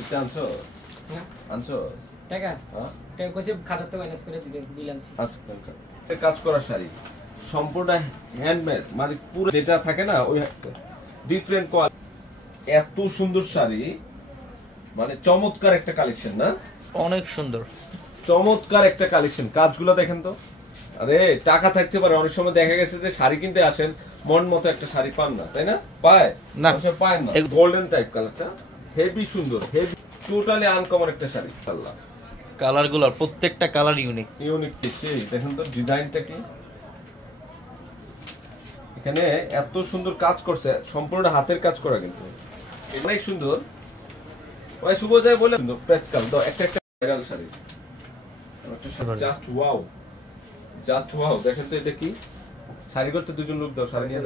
এটা আনছো? আনছো? টাকা? টাকা কইছে খাতা তো মাইনাস করে দিলেন। আচ্ছা, কাজ করা শাড়ি সম্পূর্ণ হ্যান্ডমেড, মানে পুরো যেটা থাকে না ওই ডিফারেন্ট কোয়ালিটি। এত সুন্দর শাড়ি, মানে চমৎকার একটা কালেকশন না? অনেক সুন্দর, চমৎকার একটা কালেকশন। কাজগুলো দেখেন তো। আরে টাকা থাকতে পারে, অনেক সময় দেখা গেছে যে শাড়ি কিনতে আসেন মন মতো একটা শাড়ি পান না, তাই না? পায় না, পায় না। গোল্ডেন টাইপ কালারটা হেভি সুন্দর, হেভি টোটালি আনকমন একটা শাড়ি। আল্লাহ, কালারগুলো প্রত্যেকটা কালার ইউনিক ইউনিক। দেখেন তো ডিজাইনটা কি, এখানে এত সুন্দর কাজ করছে, সম্পূর্ণ হাতের কাজ করা, কিন্তু অনেক সুন্দর। ওই শুভ যায় বলে সুন্দর পেস্ট কালার দাও, একটা একটা viral sari, just wow, just wow. দেখেন তো এটা কি শাড়ি, করতে দুজন লোক দাও শাড়ি নিয়ে।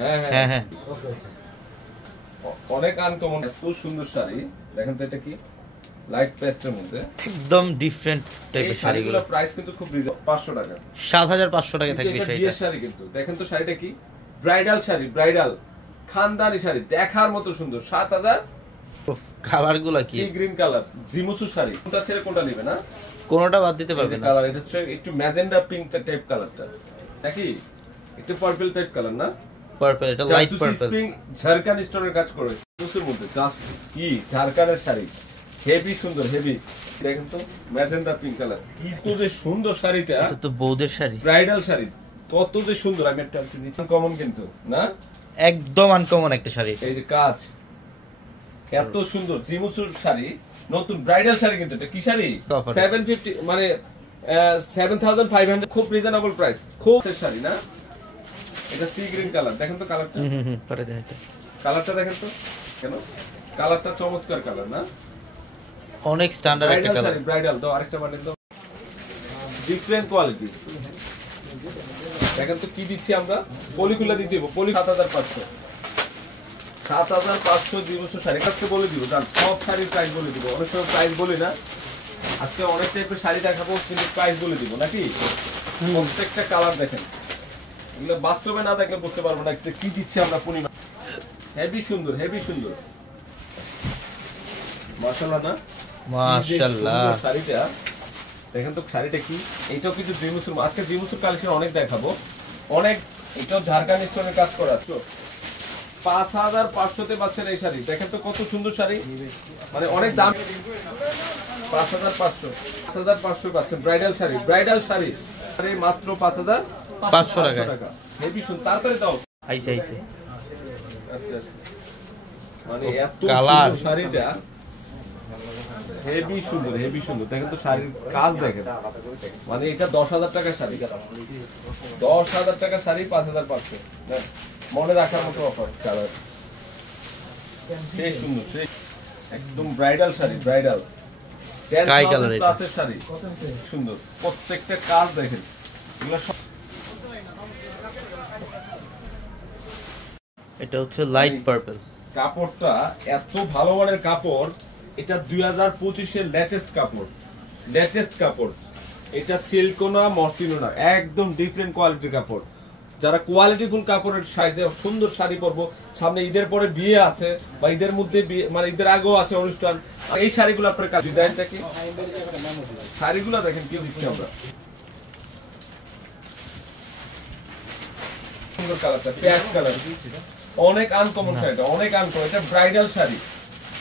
হ্যাঁ হ্যাঁ হ্যাঁ, অনেক আনকমন, এত সুন্দর শাড়ি। দেখেন তো এটা কি, লাইট পেস্টের মধ্যে একদম ডিফারেন্ট টাইপের শাড়িগুলো। প্রাইস কিন্তু খুব রিজনেবল, 500 টাকা, 7500 টাকা থাকবে এটা শাড়িটা। বিয়ের শাড়ি কিন্তু। দেখেন তো শাড়িটা কি, ব্রাইডাল শাড়ি, ব্রাইডাল খানদানি শাড়ি, দেখার মতো সুন্দর। 7000। কালারগুলো কি, সি গ্রিন কালার, জিমুসু শাড়ি। কোনটা ছেড়ে কোনটা নেবে না, কোনটা বাদ দিতে পারবে না। কালার এটা হচ্ছে একটু ম্যাজেন্ডা পিঙ্ক টাইপ কালারটা, নাকি একটু পার্পল টাইপ কালার না? পার্পল, এটা লাইট পার্পল। ঝাড়খান স্টোনের কাজ করেছে জিমুসুর মধ্যে। জাস্ট কি ঝাড়খানের শাড়ি, হেভি সুন্দর, হেভি। দেখেন তো ম্যাজেন্ডা পিঙ্ক কালার, কত যে সুন্দর শাড়িটা। এটা তো বৌদের শাড়ি, ব্রাইডাল শাড়ি, কত যে সুন্দর। আমি একটা নিচে কমন কিন্তু না, একদম আনকমন একটা শাড়ি। এই যে কাজ এত সুন্দর, জিমুসুর শাড়ি, নতুন ব্রাইডাল শাড়ি কিন্তু। এটা কি শাড়ি? 750, মানে 7500, খুব রিজনেবল প্রাইস, খুব শাড়ি না? এটা সি গ্রিন কালার। দেখেন তো কালারটা, পরে দেন এটা, কালারটা দেখেন তো, কেন কালারটা চমৎকার কালার না? অনেক স্ট্যান্ডার্ড একটা কালার। ব্রাইডাল দাও, আরেকটা বানিয়ে দাও, ডিফারেন্ট কোয়ালিটি। দেখেন তো কি দিচ্ছি আমরা, পলিগুলা দিয়ে দিব, পলি 7500, 7500 জিমুসু শাড়ি। আজকে বলে দিব, জান সব শাড়ির প্রাইস বলে দিব। অনেক সময় প্রাইস বলি না, আজকে অনেক টাইপের শাড়ি দেখাবো, কিন্তু প্রাইস বলে দিব নাকি? প্রত্যেকটা কালার দেখেন, এগুলো বাস্তবে না দেখলে বুঝতে পারবো না কি দিচ্ছি আমরা। পূর্ণিমা হেভি সুন্দর, হেভি সুন্দর, মাশাআল্লাহ না? মাশাআল্লাহ শাড়িটা দেখেন তো, শাড়িটা কি, এটাও কিন্তু জিমুসুর। আজকে জিমুসুর কালেকশন অনেক দেখাবো, অনেক। এটাও ঝাড়খান স্টোনের কাজ করা। 5500 পাচ্ছেন এই শাড়ি। দেখেন তো কত সুন্দর শাড়ি, মানে অনেক দাম। 5500 পাচ্ছেন ব্রাইডাল শাড়ি, ব্রাইডাল শাড়ি মাত্র 5500 টাকা। হেভি সুন্দর। তাড়াতাড়ি দাও, আইছে আইছে। আচ্ছা, মানে এত সুন্দর শাড়িটা, হেভি সুন্দর, হেভি সুন্দর। দেখেন তো শাড়ির কাজ দেখেন, মানে এটা 10000 টাকা শাড়ি, 10000 টাকা শাড়ি 5500। মনে রাখার মতো অফার। কালার সেই সুন্দর, সেই একদম bridal sari, bridal sky colour প্লাসের শাড়ি, সুন্দর। প্রত্যেকটা কাজ দেখেন, এগুলো সব। এটা হচ্ছে লাইট পার্পল। কাপড়টা এত ভালো মানের কাপড়, এটা 2025 এর লেটেস্ট কাপড়, লেটেস্ট কাপড়। এটা সিল্কও না, মসলিনও না, একদম ডিফারেন্ট কোয়ালিটির কাপড়। যারা কোয়ালিটিফুল কাপড়ের সাইজে সুন্দর শাড়ি পরবো, সামনে ঈদের পরে বিয়ে আছে, বা ঈদের মধ্যে বিয়ে, মানে ঈদের আগেও আছে অনুষ্ঠান, এই শাড়িগুলো আপনার কাছে। ডিজাইনটা কি, শাড়িগুলো দেখেন কি দিচ্ছি আমরা, সুন্দর কালারটা, পেঁয়াজ কালার, অনেক আনকমন শাড়িটা, অনেক আনকমন। এটা ব্রাইডাল শাড়ি,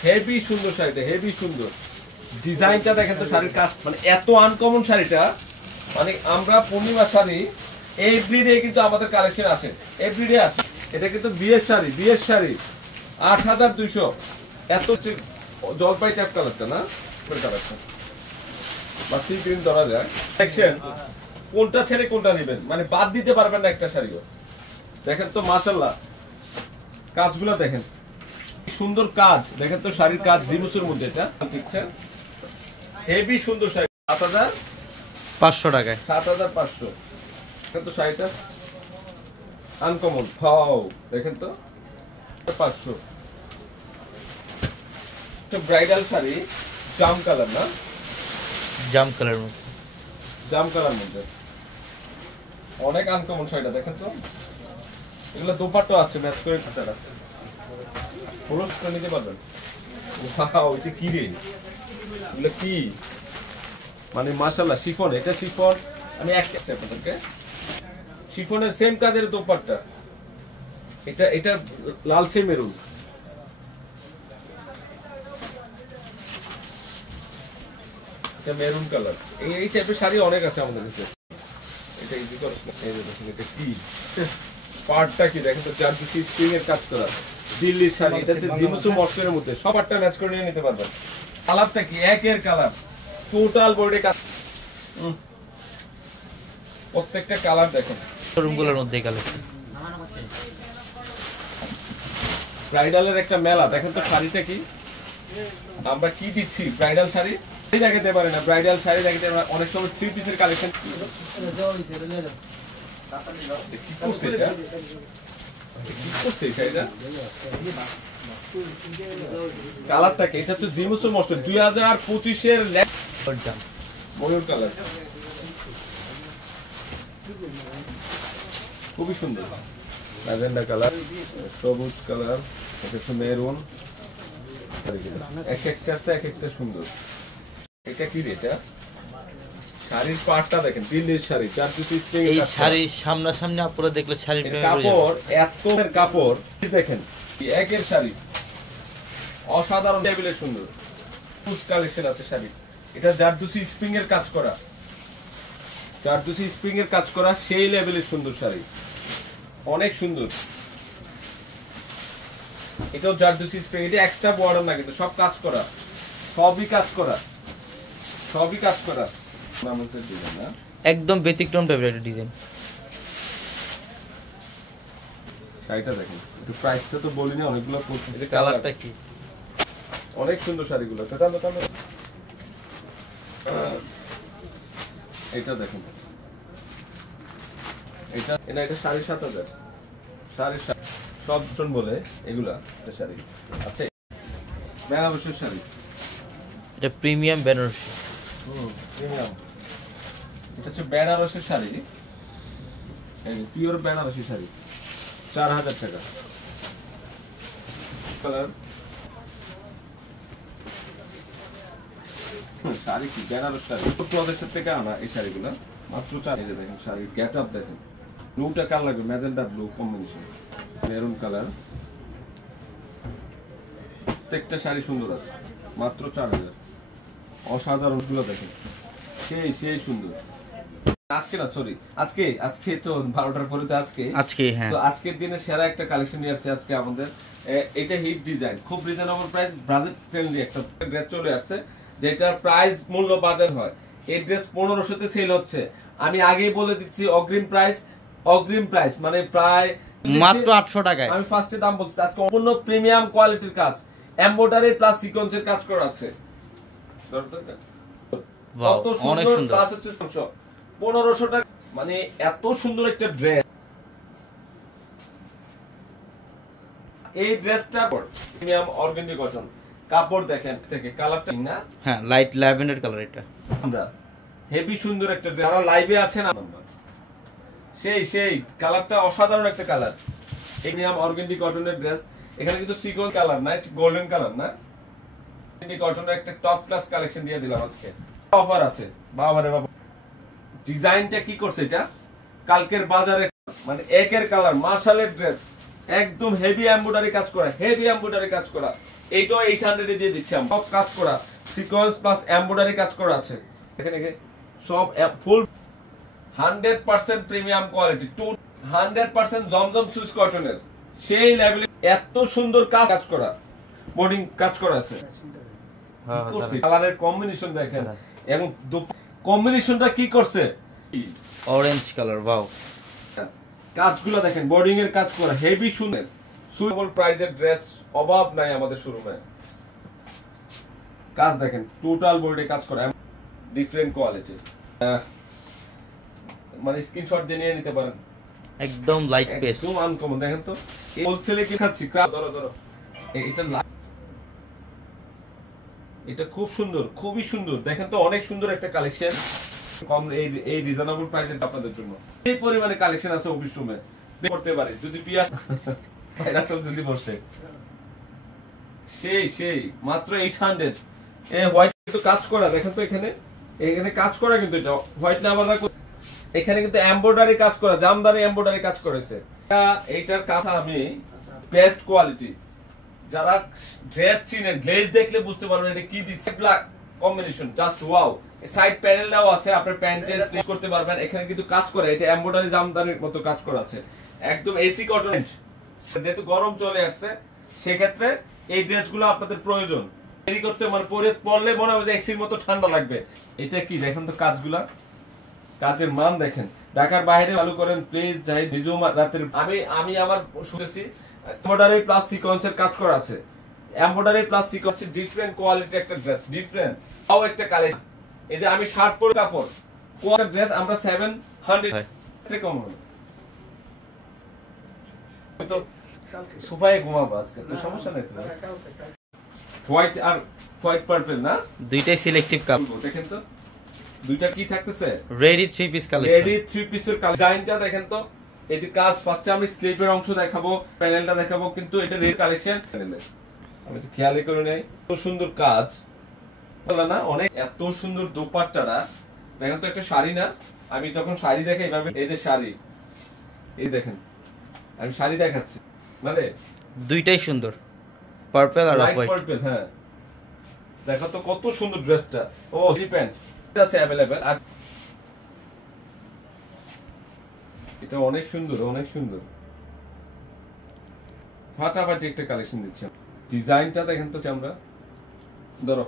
হেভি সুন্দর শাড়িটা, হেভি সুন্দর। ডিজাইনটা দেখেন তো, শাড়ির কাজ, মানে এত আনকমন শাড়িটা। মানে আমরা পূর্ণিমা শাড়ি এভরিডে কিন্তু আমাদের কালেকশন আসে, এভরিডে আসে। এটা কিন্তু বিয়ের শাড়ি, বিয়ের শাড়ি 8200। এত জলপাই টাইপ কালারটা না, কালারটা বা সি গ্রিন ধরা যায়। দেখছেন কোনটা ছেড়ে কোনটা নেবেন, মানে বাদ দিতে পারবেন না একটা শাড়িও। দেখেন তো মাশাআল্লাহ, কাজগুলো দেখেন, সুন্দর কাজ। দেখেন তো শাড়ির কাজ, জিমুসের মধ্যে এটা ঠিকছে, হেভি সুন্দর শাড়ি। 7500 টাকায়, 7500। দেখেন তো শাড়িটা আনকমন, ফাও। দেখেন তো 500। ব্রাইডাল শাড়ি, জাম কালার না, জাম কালার মধ্যে, জাম কালার মধ্যে অনেক আনকমন শাড়িটা। দেখেন তো এগুলো দোপাট্টা আছে, ম্যাচ করে কাটার আছে, পুরো নিতে পারবেন। ওয়াও, এটা কি রে? এগুলো কি? মানে মাশাআল্লাহ, শিফন, এটা শিফন। আমি একটা আপনাদেরকে শিফনের সেম কাজের দোপাট্টা। এটা লালচে মেরুন। এটা মেরুন কালার। এই টাইপের শাড়ি অনেক আছে আমাদের কাছে। এটা ইজি করস না। এই দেখুন এটা কি? পার্টটা কি দেখেন তো, জারদুসি স্প্রিং এর কাজ করা দিল্লির শাড়ি। এটা হচ্ছে জিমসু মস্কের মধ্যে, সব পার্টটা ম্যাচ করে নিয়ে নিতে পারবেন। কালারটা কি? একের কালার, টোটাল বডি কাজ। প্রত্যেকটা কালার দেখেন। শোরুমগুলোর মধ্যে কালেকশন। ব্রাইডালের একটা মেলা দেখেন তো, শাড়িটা কি? আমরা কি দিচ্ছি ব্রাইডাল শাড়ি? এই জায়গাতে পারে না ব্রাইডাল শাড়ি দেখাতে। অনেক সময় 3 পিসের কালেকশন। কি করছে এটা? কি করছে এটা? কালারটা কি? এটা তো জিমসু মস্ক 2025 এর ময়ূর কালার। খুবই সুন্দর। ল্যাভেন্ডার কালার, সবুজ কালার, এটা হচ্ছে মেরুন। এক একটা আছে, এক একটা সুন্দর। এটা কি রে? এটা শাড়ির পাটটা দেখেন, দিল্লির শাড়ি, জারদুসি স্প্রিং। এই শাড়ির সামনাসামনি আপনারা দেখলে শাড়ির প্রেমে পড়ে যাবেন। কাপড়, এত কাপড় দেখেন, একের শাড়ি অসাধারণ লেভেলের সুন্দর। পুস কালেকশন আছে শাড়ি। এটা জারদুসি স্প্রিং এর কাজ করা, জারদুসি স্প্রিং এর কাজ করা, সেই লেভেলের সুন্দর শাড়ি, অনেক সুন্দর। এটাও জারদুসি স্প্রিং। এটা এক্সট্রা বর্ডার না, কিন্তু সব কাজ করা, সবই কাজ করা, সবই কাজ করা। একদম ব্যতিক্রম টাইপের একটা ডিজাইন। শাড়িটা দেখেন, একটু প্রাইসটা তো বলিনি, অনেকগুলো। এটা কালারটা কি? অনেক সুন্দর শাড়িগুলো। এটা দেখুন, এটা 7,500। 7,500 সবজন বলে এগুলা শাড়ি আছে। বেনারসের শাড়ি, এটা প্রিমিয়াম বেনারসি। প্রিমিয়াম। এটা হচ্ছে বেনারসের শাড়ি, পিওর বেনারসি শাড়ি, 4,000 টাকা। কালার শাড়ি কি? বেনারস শাড়ি, প্রদেশের থেকে আনা এই শাড়িগুলো, মাত্র 4। এই যে দেখেন শাড়ির গেট আপ দেখেন, ব্লুটা কালার লাগবে, magenta blue combination, maroon colour. প্রত্যেকটা শাড়ি সুন্দর আছে, মাত্র 4,000। অসাধারণ গুলো দেখেন, সেই সুন্দর। আজকে না, সরি, আজকে তো 12টার পরে তো আজকে, হ্যাঁ, তো আজকের দিনে সেরা একটা কালেকশন নিয়ে আসছে আজকে আমাদের। এটা হিট ডিজাইন, খুব রিজনেবল প্রাইস, বাজেট ফ্রেন্ডলি একটা ড্রেস চলে আসছে, যেটার প্রাইস মূল্য বাজার হয়। এই ড্রেস 1500 সেল হচ্ছে। আমি আগেই বলে দিচ্ছি, অগ্রিম প্রাইস মানে প্রায় মাত্র 800 টাকায়। আমি ফার্স্টে দাম বলছি। আজকে সম্পূর্ণ প্রিমিয়াম কোয়ালিটির কাজ, এমব্রয়ডারি প্লাস সিকোয়েন্সের কাজ করা আছে। কত অনেক সুন্দর, সুন্দর। প্লাস হচ্ছে 1500 টাকা, মানে এত সুন্দর একটা ড্রেস। এই ড্রেসটা প্রিমিয়াম অর্গানজি কটন কাপড় দেখেন, থেকে কালারটা না, হ্যাঁ, লাইট ল্যাভেন্ডার কালার। এটা আমরা হেভি সুন্দর একটা ড্রেস। যারা লাইভে আছেন, সেই কালারটা অসাধারণ একটা কালার। প্রিমিয়াম অর্গানজি কটনের ড্রেস। এখানে কিন্তু সিকোয়েন্স কালার না, গোল্ডেন কালার না, কটনের একটা টপ ক্লাস কালেকশন দিয়ে দিলাম আজকে। অফার আছে বাবারে বাবা। ডিজাইনটা কি করছে এটা? কালকের বাজারে মানে একের কালার, মার্শালের ড্রেস, একদম হেভি এমব্রয়ডারি কাজ করা। এইটাও 800 এ দিয়ে দিচ্ছি। সব কাজ করা, সিকোয়েন্স প্লাস এমব্রয়ডারি কাজ করা আছে। এখানে সব ফুল 100% প্রিমিয়াম কোয়ালিটি, 100% জমজম সুইস কটনের, সেই লেভেলে এত সুন্দর কাজ করা, বোর্ডিং কাজ করা আছে। কালারের কম্বিনেশন দেখেন, এবং কম্বিনেশনটা কি করছে, অরেঞ্জ কালার। ওয়াও, কাজগুলো দেখেন, বোর্ডিং এর কাজ করা, হেভি সুন্দর। সুইটেবল প্রাইজের ড্রেস অভাব নাই আমাদের শোরুমে। কাজ দেখেন, টোটাল বডিতে কাজ করা, ডিফারেন্ট কোয়ালিটি। মানে স্ক্রিনশট দিয়ে নিয়ে নিতে পারেন। একদম লাইট পেস্ট, একদম আনকমন। দেখেন তো, এই হোলসেলে কি খাচ্ছি, ধরো এটা খুব সুন্দর, খুবই সুন্দর। দেখেন তো, অনেক সুন্দর একটা কালেকশন, কম এই রিজনেবল প্রাইসে আপনাদের জন্য। এই পরিমাণে কালেকশন আছে অফিস রুমে, করতে পারে যদি পিয়াস রাসেল যদি বসে। সেই মাত্র 800। হোয়াইট কিন্তু কাজ করা দেখেন তো, এখানে কাজ করা, কিন্তু এটা হোয়াইট না আবার এখানে কিন্তু এমব্রয়ডারি কাজ করা, জামদানি এমব্রয়ডারি কাজ করেছে। এইটার কাঁথা আমি বেস্ট কোয়ালিটি, যারা ড্রেস চিনেন গ্লেজ দেখলে বুঝতে পারবেন এটা কি দিচ্ছে। Black combination just wow. Side প্যানেলটাও আছে, আপনার প্যান্টে স্টিচ করতে পারবেন। এখানে কিন্তু কাজ করে, এটা এমব্রয়ডারি জামদানির মতো কাজ করা আছে, একদম এসি কটন। যেহেতু গরম চলে আসছে সেক্ষেত্রে এই ড্রেসগুলো আপনাদের প্রয়োজন তৈরি করতে, মানে পরলে মনে হবে যে এসির মতো ঠান্ডা লাগবে। এটা কি দেখেন তো, কাজগুলা, কাজের মান দেখেন। ঢাকার বাইরে চালু করেন প্লিজ, যাই নিজেও রাতের আমি আমার শুনেছি এমব্রয়ডারি প্লাস সিকোয়েন্সের কাজ করা আছে। এমব্রয়ডারি প্লাস সিকোয়েন্স ডিফারেন্ট কোয়ালিটির একটা ড্রেস, ডিফারেন্ট তাও একটা কালেকশন। এই যে আমি শার্ট পরে কাপড় কোয়ালিটির ড্রেস আমরা 700 কম হবে তো সোফায় ঘুমাবো আজকে, তো সমস্যা নাই তো। হোয়াইট আর হোয়াইট পার্পল না, দুইটাই সিলেক্টিভ কালার। দেখেন তো দুইটা কি থাকতেছে, রেডি 3 পিস কালেকশন। রেডি 3 পিসের ডিজাইনটা দেখেন তো। এই যে কাজ, ফার্স্টে আমি স্লিপের অংশ দেখাবো, প্যানেলটা দেখাবো, কিন্তু এটা রেড কালেকশন। আমি তো খেয়ালই করি নাই, এত সুন্দর কাজ বলে না, অনেক এত সুন্দর দোপাট্টাটা দেখেন তো। একটা শাড়ি না, আমি যখন শাড়ি দেখাই এইভাবে, এই যে শাড়ি, এই দেখেন আমি শাড়ি দেখাচ্ছি, মানে দুইটাই সুন্দর, পার্পল আর লাইট হোয়াইট। পার্পল। হ্যাঁ দেখো তো কত সুন্দর ড্রেসটা। ও প্যান্ট আছে अवेलेबल, আর এটা অনেক সুন্দর, অনেক সুন্দর, ফাটাফাটি একটা কালেকশন দিচ্ছে। ডিজাইনটা দেখেন তো। আমরা ধরো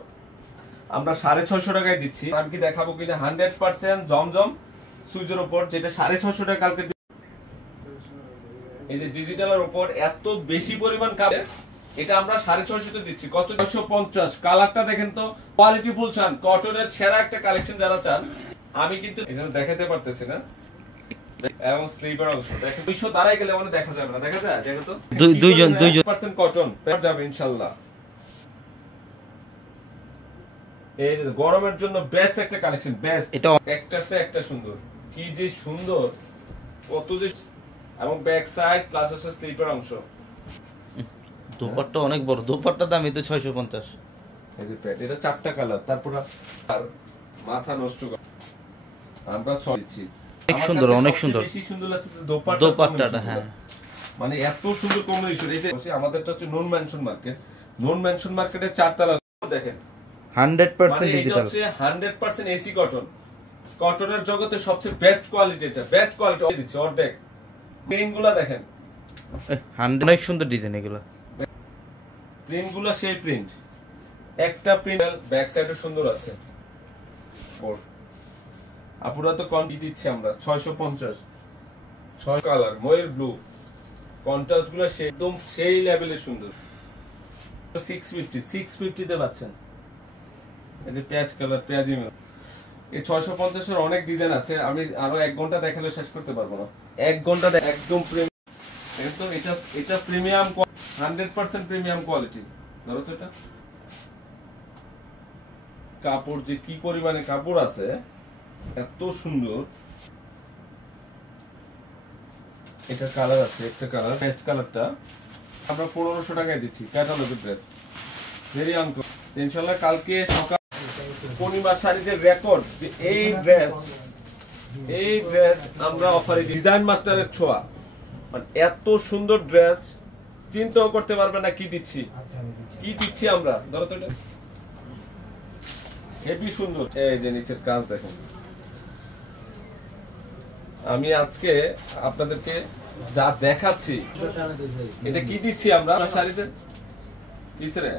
আমরা 650 টাকায় দিচ্ছি, আমি কি দেখাবো কিনা 100% জমজম সুইজের উপর, যেটা 650 টাকা কালকে। এই যে ডিজিটালের উপর এত বেশি পরিমাণ কাপড়, এটা আমরা 650 তে দিচ্ছি। কত? 650। কালারটা দেখেন তো, কোয়ালিটি ফুল চান, কটনের সেরা একটা কালেকশন যারা চান, আমি কিন্তু এজন্য দেখাতে পারতেছি না। এবং স্লিপার অংশ দেখেন, 200 দাঁড়ায় গেলে মানে দেখা যাবে না, দেখা যায় দেখো তো। দুইজন 100% কটন পেয়ে যাবে ইনশাআল্লাহ। এই যে গরমের জন্য বেস্ট একটা কালেকশন, বেস্ট। এটা একটার চেয়ে একটা সুন্দর, কি যে সুন্দর, কত যে। এবং ব্যাক সাইড প্লাস হচ্ছে স্লিপার অংশ। দোপাট্টা অনেক বড়, দোপাট্টার দাম তো 650। এই যে প্যাড, এটা 4টা কালার, তারপর আর মাথা নষ্ট করে আমরা 6 দিচ্ছি। অনেক সুন্দর, অনেক সুন্দর। বেশি সুন্দর লাগতেছে দোপাট্টাটা। হ্যাঁ মানে এত সুন্দর কম্বিনেশন। এই যে আমাদেরটা হচ্ছে নন মেনশন মার্কেট, নন মেনশন মার্কেটের 4 তলা দেখেন, 100% মানে এটা ডিজিটাল। হচ্ছে 100% এসি কটন। কটনের জগতে সবচেয়ে বেস্ট কোয়ালিটি, এটা বেস্ট কোয়ালিটি দিচ্ছে অর্ধেক। প্রিন্টগুলো দেখেন, 100 অনেক সুন্দর ডিজাইন এগুলো। প্রিন্টগুলো সেই প্রিন্ট, একটা প্রিন্ট ব্যাক সাইডে সুন্দর আছে। আপুরা তো কন্টি দিচ্ছে আমরা 650, 6 কালার ময়ূর ব্লু, কন্ট্রাস্ট গুলো একদম সেই লেভেলের সুন্দর। 650 তে পাচ্ছেন। এই যে পেঁয়াজ কালার, পেঁয়াজি মেরুন। এই 650 এর অনেক ডিজাইন আছে, আমি আরো 1 ঘন্টা দেখালে শেষ করতে পারবো না। 1 ঘন্টা একদম একদম এটা প্রিমিয়াম, 100% প্রিমিয়াম কোয়ালিটি। ধরো তো এটা কাপড়, যে কি পরিমাণে কাপড় আছে, এত সুন্দর। এটা কালার আছে, একটা কালার বেস্ট কালারটা আমরা 1500 টাকায় দিচ্ছি, ক্যাটালগের ড্রেস, ভেরি আনকো। ইনশাআল্লাহ কালকে সকাল পূর্ণিমা শাড়িদের রেকর্ড। এই ড্রেস আমরা অফারে ডিজাইন মাস্টারের ছোঁয়া, মানে এত সুন্দর ড্রেস চিন্তাও করতে পারবে না কি দিচ্ছি, কি দিচ্ছি আমরা। ধরো তো এটা হেভি সুন্দর। এই যে নিচের কাজ দেখুন। আমি আজকে আপনাদেরকে যা দেখাচ্ছি, এটা কি দিচ্ছি আমরা শাড়িতে, কিসে রে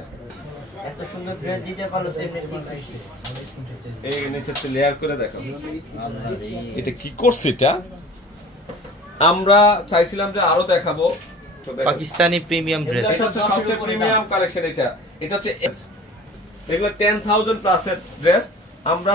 এত সুন্দর ড্রেস দিতে পারলো তো এমনি কি খুশি। এই নিচে লেয়ার করে দেখো, এটা কি করছে। এটা আমরা চাইছিলাম যে আরো দেখাবো। পাকিস্তানি প্রিমিয়াম ড্রেস, এটা হচ্ছে সবচেয়ে প্রিমিয়াম কালেকশন। এটা হচ্ছে এগুলো 10,000 প্লাসের ড্রেস আমরা